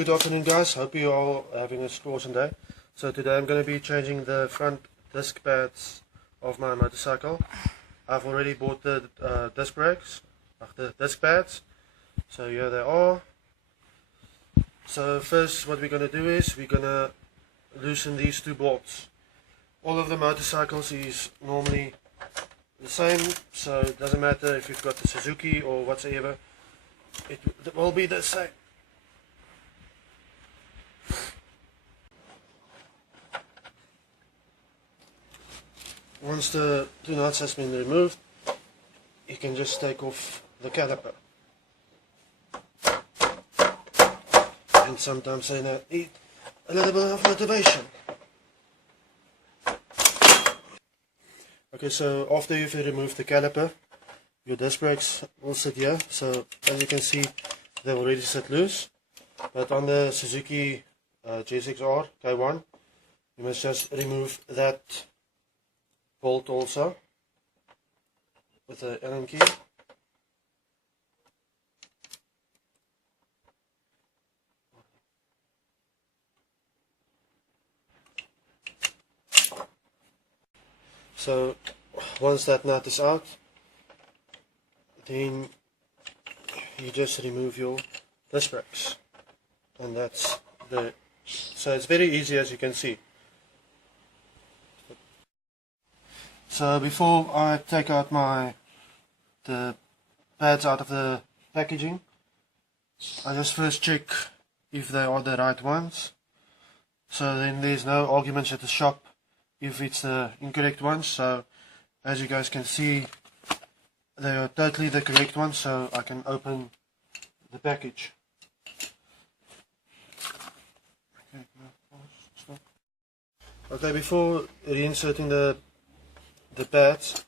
Good afternoon, guys. Hope you all are having a awesome day. So today I'm going to be changing the front disc pads of my motorcycle. I've already bought the disc brakes, the disc pads. So here they are. So first what we're going to do is we're going to loosen these two bolts. All of the motorcycles is normally the same, so it doesn't matter if you've got the Suzuki or whatsoever, it will be the same. Once the two nuts has been removed, you can just take off the caliper. And sometimes they need a little bit of motivation. Okay, so after you've removed the caliper, your disc brakes will sit here. So as you can see, they already sit loose. But on the Suzuki GSX-R K1, you must just remove that bolt also with the Allen key. So once that nut is out, then you just remove your disc brakes, and that's so it's very easy, as you can see. So before I take out the pads out of the packaging, I just first check if they are the right ones. So then there's no arguments at the shop if it's the incorrect ones. So as you guys can see, they are totally the correct ones, so I can open the package. Okay, before reinserting the pads,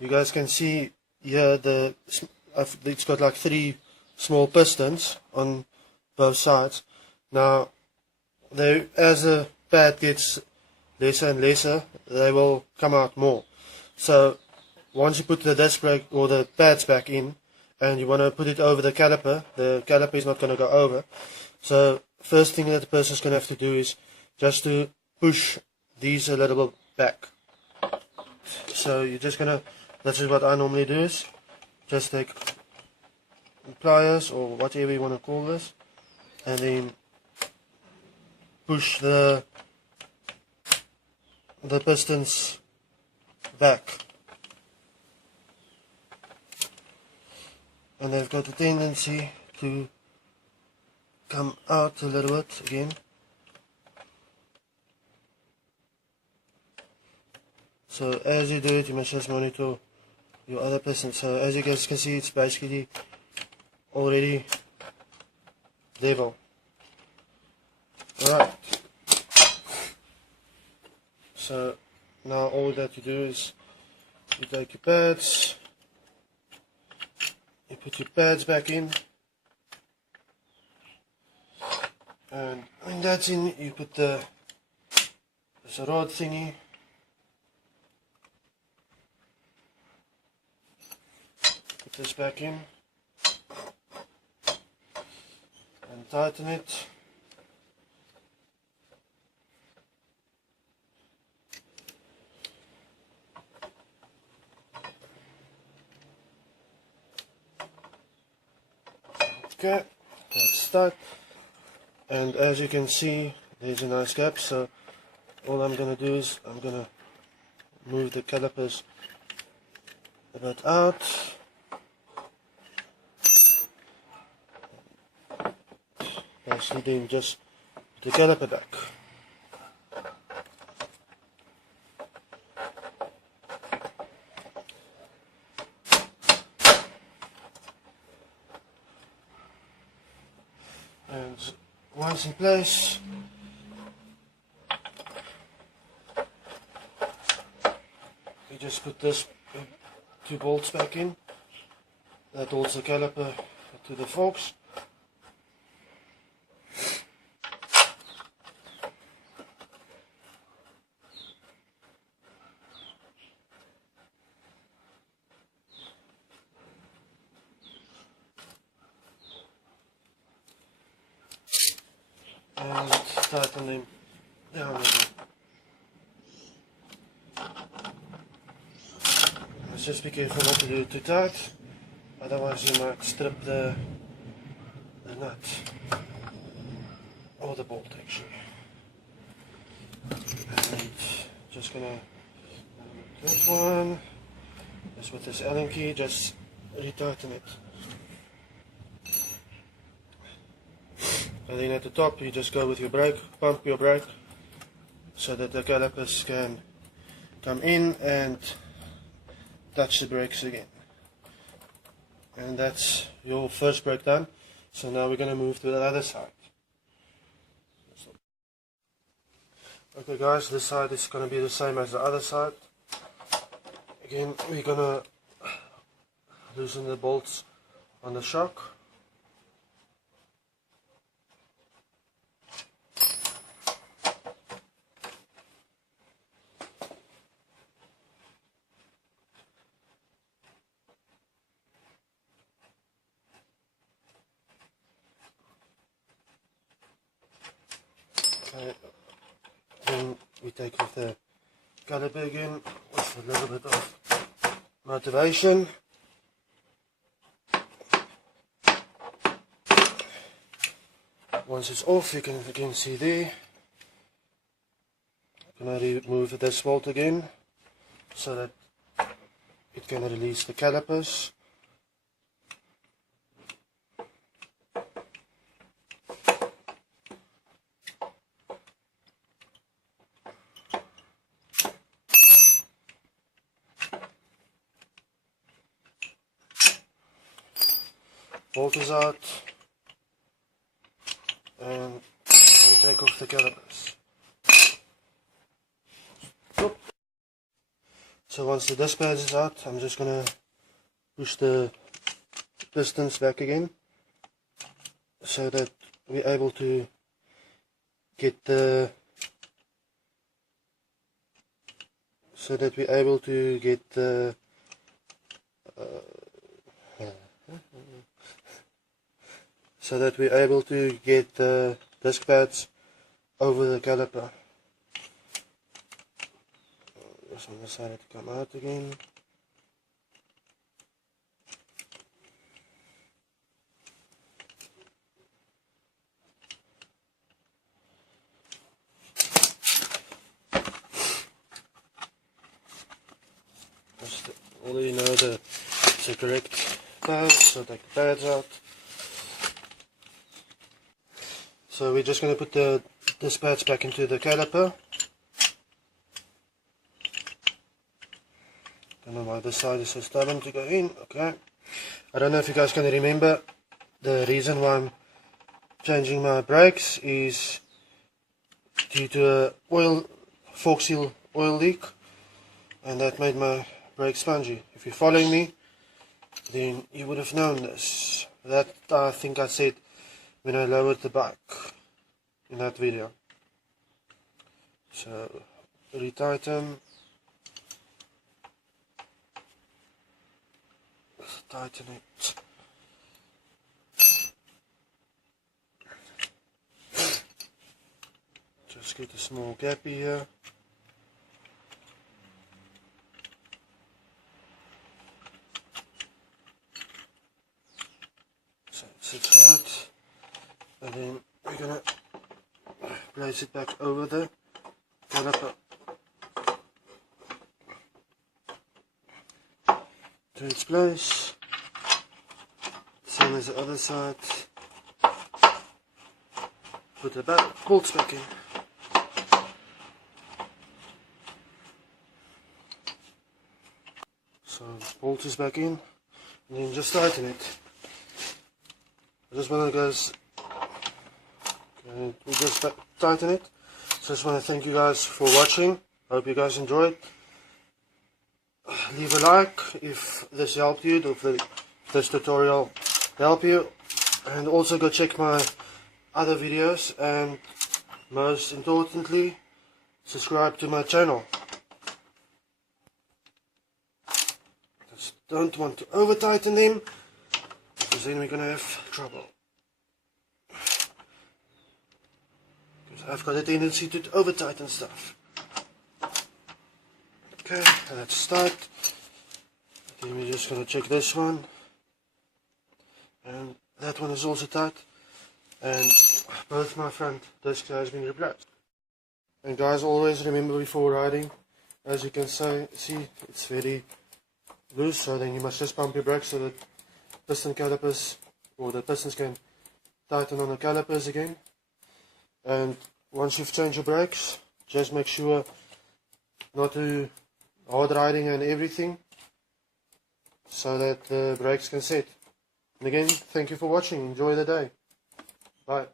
you guys can see here it's got like 3 small pistons on both sides. Now, as the pad gets lesser and lesser, they will come out more. So once you put the disc brake or the pads back in and you want to put it over the caliper is not going to go over. So first thing that the person's going to have to do is just to push these a little bit back. So you're just going to, that's what I normally do, is just take pliers or whatever you want to call this, and then push the pistons back. And they've got a tendency to come out a little bit again. So as you do it, you must just monitor your other pistons. So as you guys can see, it's basically already level. Alright. So now all that you do is you take your pads, you put your pads back in, and when that's in, you put there's a rod thingy. Put this back in and tighten it. Okay, that's stuck, and as you can see, there's a nice gap. So all I'm going to do is I'm going to move the calipers a bit out. Basically then just put the caliper back. And once in place, you just put this 2 bolts back in. That holds the caliper to the forks. and tighten them down again. Let's just be careful not to do it too tight, otherwise you might strip the nut or the bolt actually. And just gonna this one, just with this Allen key, just retighten it. And then at the top you just go with your brake, pump your brake so that the calipers can come in and touch the brakes again. And that's your first brake done. So now we're going to move to the other side. Okay guys, this side is going to be the same as the other side. Again, we're going to loosen the bolts on the shock. Okay. Then we take off the caliper again with a little bit of motivation. Once it's off, you can again see there. I'm going to remove this bolt again so that it can release the calipers. Bolt is out, and we take off the calipers. Oop. So once the disc pad is out, I'm just going to push the pistons back again so that we're able to get the so that we're able to get the disc pads over the caliper. This one decided to come out again. Just already know the correct pads, so take the pads out. So we're just going to put the disc pads back into the caliper. Don't know why this side is so stubborn to go in. Okay. I don't know if you guys can remember, the reason why I'm changing my brakes is due to a fork seal oil leak, and that made my brakes spongy. If you're following me, then you would have known this. That I think I said when I lowered the bike in that video. So retighten, tighten it. Just get a small gap here. So it sits out, and then we're gonna place it back over the caliper to its place, same as the other side. Put the bolts back in. So bolt is back in, and then just tighten it. I just want to guys, we just tighten it. So I just want to thank you guys for watching. I hope you guys enjoyed. Leave a like if this helped you, if this tutorial helped you, and also go check my other videos, and most importantly, subscribe to my channel. Just don't want to over tighten them, because then we're gonna have trouble. I've got a tendency to over tighten stuff. Okay, let's start. Then we're just going to check this one. And that one is also tight. And both my front discs has been replaced. And guys, always remember before riding, as you can see, it's very loose, so then you must just pump your brakes so that piston calipers, or the pistons can tighten on the calipers again. And once you've changed your brakes, just make sure not to hard riding and everything, so that the brakes can set. And again, thank you for watching. Enjoy the day. Bye.